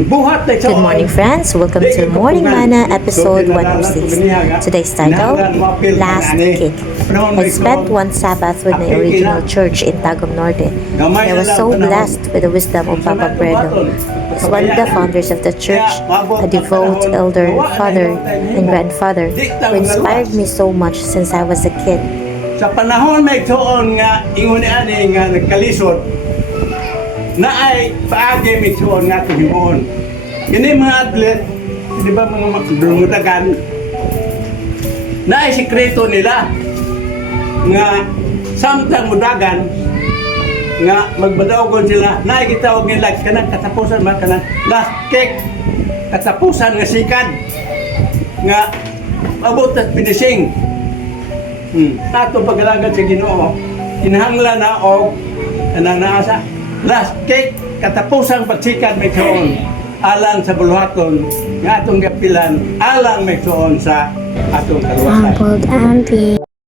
Good morning, friends. Welcome to Morning Manna, episode 106. Today's title, Last Kick. I spent one Sabbath with my original church in Tagum Norte. I was so blessed with the wisdom of Papa Bredo. He's one of the founders of the church, a devout elder, father, and grandfather who inspired me so much since I was a kid. Sa panahon may tuon nga ingon ani nga nagkalisod na ay paagi may tuon nga tuhimon. Kini mga atlet, di ba mga dumutagan na ay sikreto nila nga samtang mudagan nga magbadaogon sila na ay gitawag nila kanang katapusan man kanang last kick, katapusan nga sikad nga abot at finishing. Tato pagalagad sa Ginoo, kinahanglan na og naasa last kick, katapusang pagsikat may tuon alang sa buluhaton nga atong gapilan alang may tuon sa atong kaluwasan.